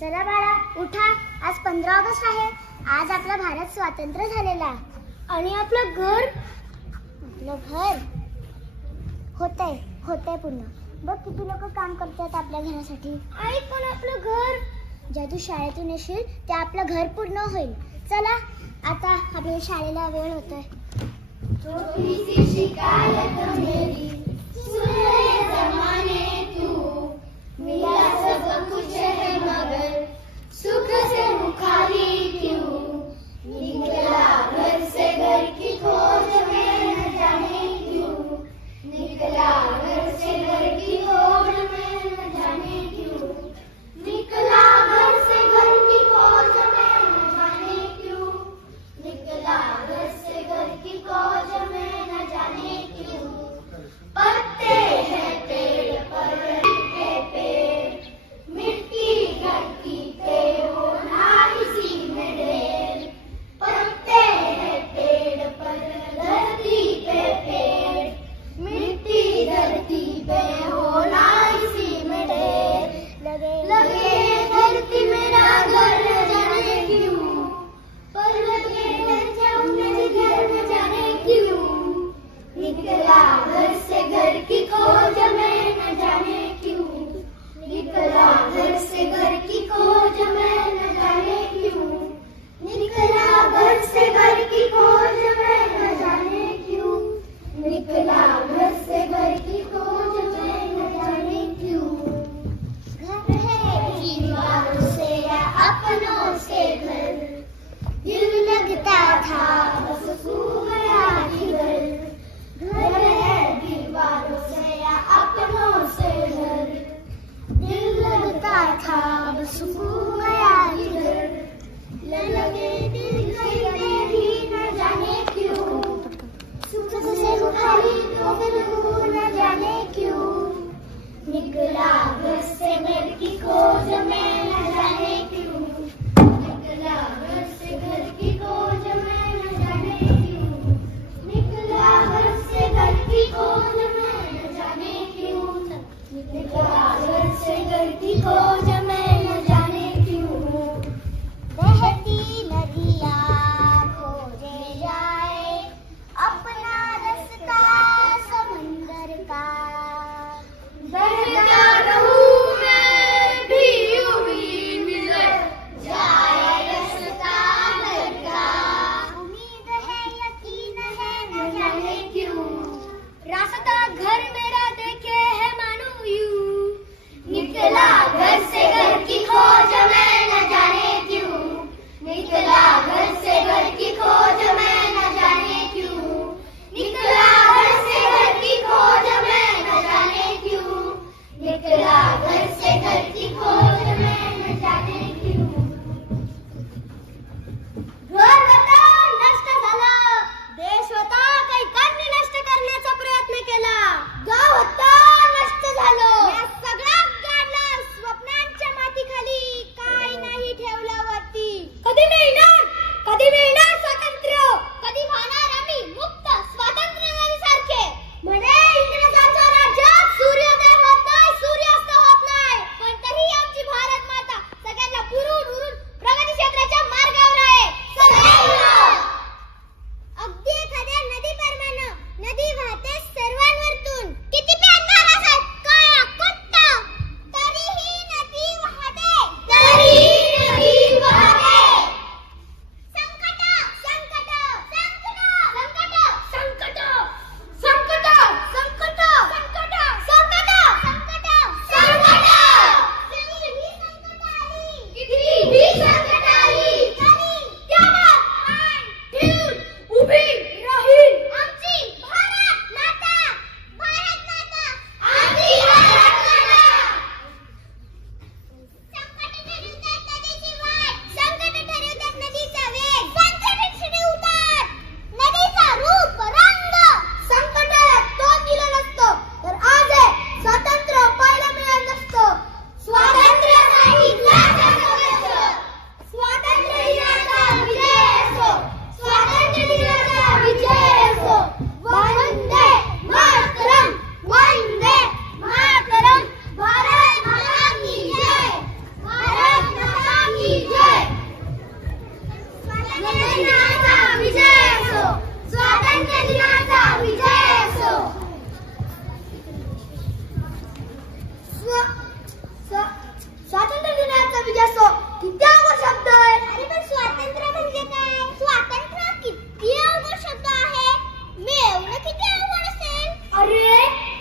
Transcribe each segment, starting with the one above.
चला बाळा उठा, आज 15 ऑगस्ट आहे. आज आपला भारत स्वातंत्र्य झालेला आणि आपलं घर होतंय पूर्ण. बघ किती लोक काम करतात आपल्या घरासाठी. आई पण आपलं घर ज्या तू शाळेतून येशील ते आपलं घर पूर्ण होईल. चला आता आपल्या शाळेला वेळ होतोय. सुख से मुखारी क्यों निकला घर से घर की खोज में न जाने क्यों निकला घर से घर की खोज में न जाने क्यों निकला घर से घर की खोज में न जाने क्यों निकला घर से घर की खोज में न जाने क्यों पत्ते हैं पेड़ पर के पेड़ मिट्टी धरती पे होना इसी में ढेर पत्ते हैं पेड़ पर धरती पे पेड़ मिट्टी धरती पे होना इसी में ढेर लगे धरती मेरा घर न जाने क्यों पर लगे घर न जाने क्यों निकला घर से घर की खोज में न जाने क्यों निकला घर से घर की खोज में न जाने क्यों निकला घर से घर की खोज में न जाने क्यों निकला घर से घर की खोज में न जाने क्यों घर है दीवारों से या अपनों से घर दिल लगता था बस सो गया किधर घर है दीवारों से या अपनों से घर दिल लगता था अब सुकून गया किधर लगे दिल कहीं भी न जाने क्यों सुख से मुखारी तो फिर न जाने क्यों निकला घर से घर की खोज में न जाने क्यों निकला घर से घर की खोज में न जाने क्यों निकला घर से घर की खोज में न जाने क्यों निकला घर से घर की खोज में न जाने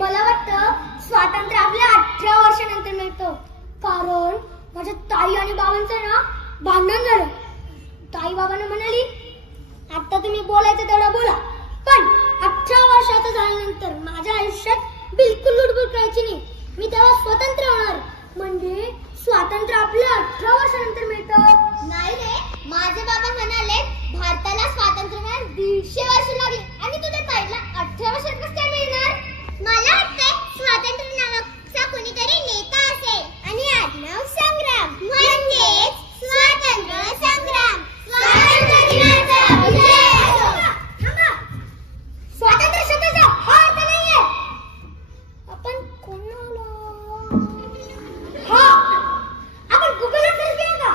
मला वाटतं स्वातंत्र्य आपल्या 18 वर्षानंतर मिळतं. कारण माझ्या ताई आणि बाबांचं ना भांडण झालं. ताई बाबांना म्हणाली, आता तुम्ही बोलायचं तेवढं बोला, पण 18 वर्षाचं झाल्यानंतर माझ्या आयुष्यात बिलकुल लुडबुड करायची नाही. मी तेव्हा स्वतंत्र होणार. म्हणजे स्वातंत्र्य आपल्या 18 वर्षानंतर मिळतं. नाही रे, माझे बाबा म्हणाले भारताला स्वातंत्र्य मिळायला 150 वर्ष लागले आणि तुझ्या ताईला 18 वर्षात कसं काय मिळणार? मला वाटतंय स्वातंत्र्य नावाचा कोणीतरी नेता असेल आणि आडनाव संग्राम, म्हणजेच स्वातंत्र्य संग्राम. स्वातंत्र्य दिनाचा विजय असो. थांबा. स्वातंत्र्य शब्दाचा हा अर्थ नाहीये. आपण कोणाला आपण गुगलवर सर्च केलं का?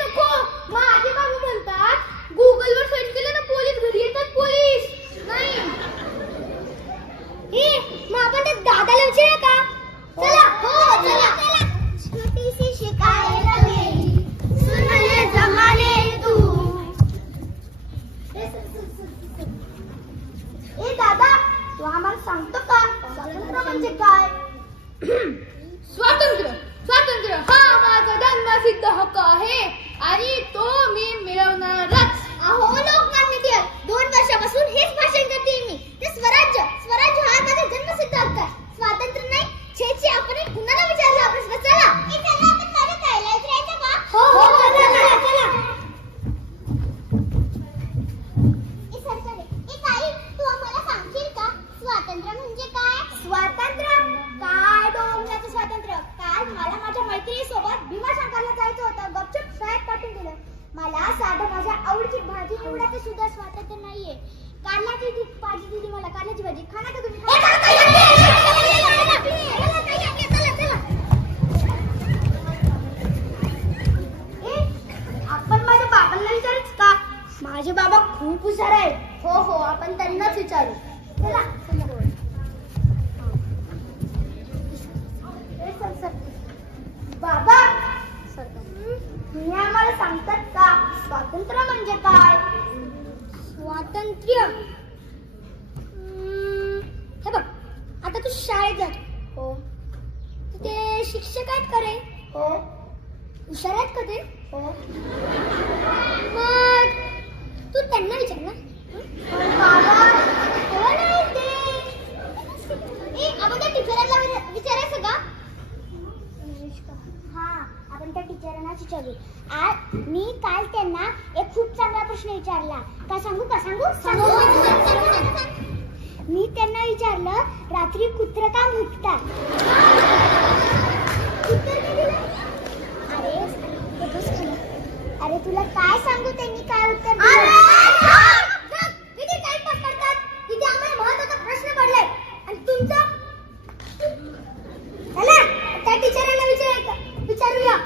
नको, माझे बाबा म्हणतात गुगलवर सर्च केलं ना पोलीस घरी येतात. पोलीस नाही. मग आपण त्या दादाला विचारूया का? चला. हो चला. छोटीशी शिकायला गेली, सुनले जमाने तू. ए दादा, तू आम्हाला सांगतो का स्वातंत्र्य म्हणजे काय? स्वातंत्र्य हा माझा जन्मसिद्ध हक्क आहे आणि तो मी मिळवणारच. अहो लोकमान्य टिळक, 2 वर्षापासून हेच भाषण करते मी. ते स्वराज्य हा माझा जन्मसिद्ध हक्क आहे. स्वातंत्र्य नाही. छे आपण कुणाला विचारला हा प्रश्न? चला आपण माझ्या ताईला विचारायचं का? हो चला. ताई, तू आम्हाला सांगशील का स्वातंत्र्य म्हणजे काय? स्वातंत्र्य काय डोंगराचं स्वातंत्र्य? काल मला माझ्या मैत्रिणीसोबत भीमाशंकरला जायचं होतं. गपचूप शाळेत पाठवून दिलं. मला साधं माझ्या आवडीची भाजी निवडायचं सुद्धा स्वातंत्र्य नाहीये. कारल्याची भाजी दिली मला, कारल्याची भाजी खाणार का तुम्ही? आपण माझ्या बाबांना विचारूच का? माझे बाबा खूप हुशार आहेत. हो आपण त्यांनाच विचारू. चला. बाबा, तुम्ही आम्हाला सांगतात का स्वातंत्र्य म्हणजे काय? स्वातंत्र्य हे बघ, आता तू शाळेत जातो. हो तिथे शिक्षक आहेत का रे? हो हुशार आहेत का ते? हो. मग तू त्यांना विचार ना. बाबा आपण त्या टीचरांना विचारायचं का? हा, आपण त्या टीचरांनाच विचारू. मी काल त्यांना एक खूप चांगला प्रश्न विचारला. का सांगू? मी त्यांना विचारलं, रात्री कुत्र का भुकतात? अरे तुला काय सांगू त्यांनी काय उत्तर दिलं? किती टाइमपास करतात. तिथे आम्हाला महत्त्वाचा प्रश्न पडलाय आणि तुमचा. चला त्या टीचरांना विचारूया.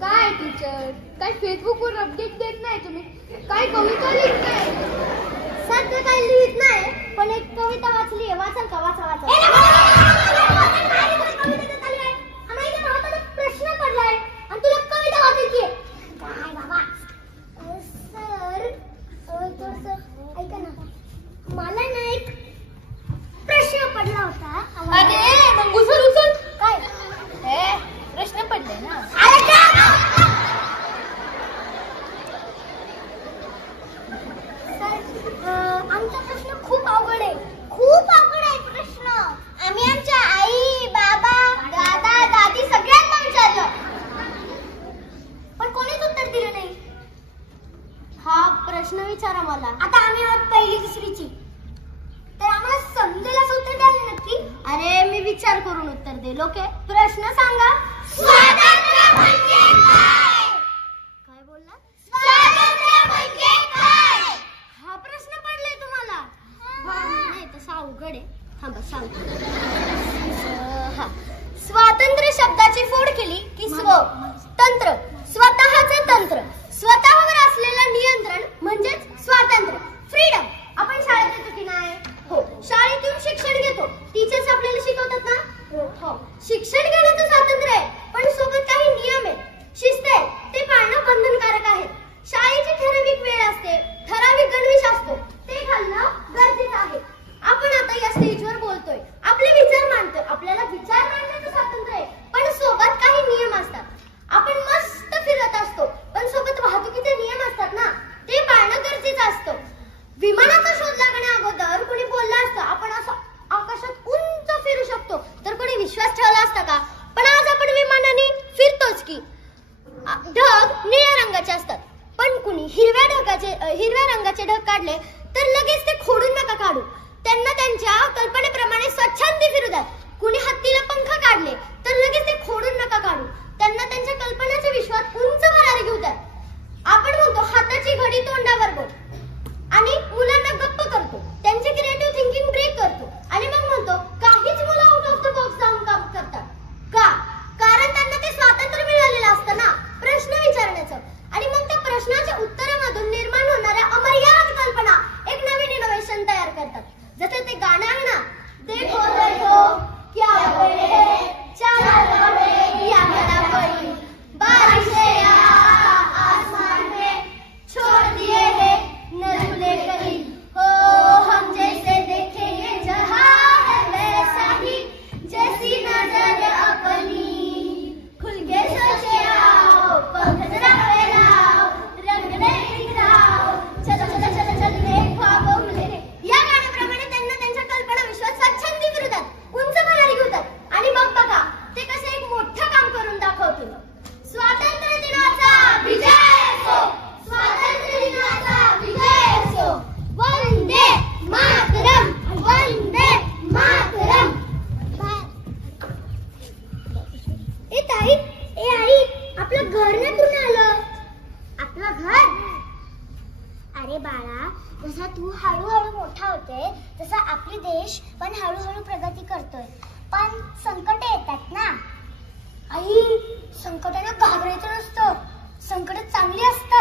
काय टीचर, काय फेसबुकवर अपडेट देत नाही तुम्ही? काय कविता लिहित नाही? सध्या काही लिहित नाही, पण एक कविता वाचली आहे. वाचाल का? वाचा. प्रश्न पडलाय आणि तुला कविता वाचायची आहे. काय बाबा? सर थोडंसं ऐका ना, मला ना एक प्रश्न पडला होता. अरे मग उचल. काय? प्रश्न पडले ना. आमचा प्रश्न खूप अवघड आहे. प्रश्न. आम्ही आमच्या आई, बाबा, दादा, दादी सगळ्यांना विचारलं, पण कोणीच उत्तर दिलं नाही. हा प्रश्न विचारा मला. आता आम्ही आहोत 1ली 2रीची, तर आम्हाला समजेल असं उत्तर द्याल नक्की? अरे मी विचार करून उत्तर देईल. ओके. प्रश्न सांगा. स्वातंत्र्य म्हणजे काय? काय बोलला? स्वातंत्र्य म्हणजे काय? हा प्रश्न पडलाय तुम्हाला? नाही तसा अवघड आहे. थांबा सांगतो. स्वातंत्र्य शब्दाची फोड केली की तंत्र, स्वतःचे तंत्र, स्वतःवर असलेलं नियंत्रण म्हणजेच स्वातंत्र्य, फ्रीडम. आपण शाळेत येतो की नाही? हो. शाळेत येऊन शिक्षण घेतो. टीचर्स आपल्याला शिकवतात ना? हो. शिक्षण घेण्याचं स्वातंत्र्य आहे, पण सोबत काही नियम आहेत, शिस्त आहे, ते पाळणं बंधनकारक आहे. हिरव्या रंगाचे ढग काढले तर लगेच ते खोडून नका काढू. त्यांना त्यांच्या कल्पनेप्रमाणे स्वच्छंदी फिरू द्या. कुणी हत्तीला पंख काढले तर लगेच ते खोडून नका काढू. त्यांना त्यांच्या कल्पनेच्या विश्वात उंच भरारी घेऊ द्या. आपण म्हणतो हाताची घडी तोंडावर बोल आणि मुलांना गप्प करतो, त्यांचे क्रिएटिव्ह थिंकिंग ब्रेक करतो आणि मग म्हणतो काहीच मुलं आउट ऑफ द बॉक्स जाऊन काम करतात. का? कारण त्यांना ते स्वातंत्र्य मिळालेलं असतं ना प्रश्न विचारण्याचं. आणि मग त्या प्रश्नाच्या उत्तरामधून निर्माण होणाऱ्या अमर्याद कल्पना एक नवीन इनोव्हेशन तयार करतात. जसं ते गाणं आहे ना, देखो देखो क्या बड़े हैं चार बड़े या बड़ा बड़ी बारिशें आसमान पे छोड़ दिए हैं न झूले कहीं हो हम जैसे देखेंगे जहां है वैसा ही जैसी नजर अपनी खुल के सोचे आओ पंख जरा फैलाओ रंग नए दिखाओ चलो चलो चलो चल ख्वाबों में. या गाण्याप्रमाणे त्यांना त्यांच्या कल्पना विश्वात स्वच्छंदी फिरतात, उंच भरारी घेतात आणि मग बघा ते कसं एक मोठं काम करून दाखवतील. स्वातंत्र्य दिनाचा विजय असो, स्वातंत्र्य दिनाचा विजय असो. वंदे मातरम, वंदे मातरम. ए ताई, ए आई, आपलं घर नाही पूर्ण आलं. आपलं घर? अरे बाळा, जसा तू हळूहळू मोठा होतोय तसा आपले देश पण हळूहळू प्रगती करतोय. पण संकट येतात ना. आई, संकटांना घाबरायचं नसतं, संकट चांगली असतात.